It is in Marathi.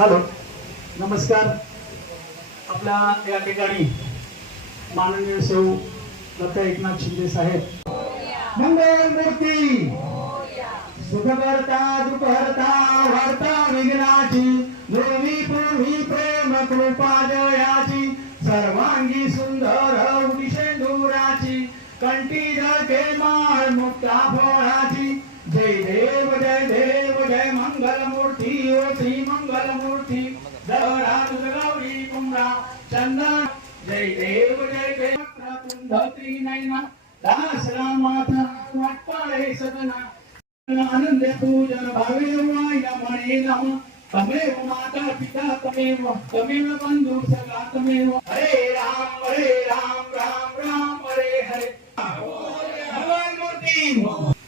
हॅलो नमस्कार. आपल्या या ठिकाणी माननीय सौ डॉक्टर एकनाथ शिंदे साहेब मंगल मूर्ती सुखकर्ता दुःखहर्ता वार्ता विघ्नाची देवी पूर्वी प्रेम कृपा जयाची सर्वांगी सुंदर उदिशेंदुराची कंठी झळके माळ मुक्ता फळाची जय देव जय मंगल मूर्ती ओ श्री मंगल मूर्ती दरा गौरी कुमरा चंदन जय देव कुंभ त्रिनयना दास रामाचा वाटपाळे सदना आनंद पूजन भावे वाया म्हणे नम तमेव माता पिता तमेव बंधु सखा तमेव हरे राम राम राम हरे हरे भगवान मूर्ती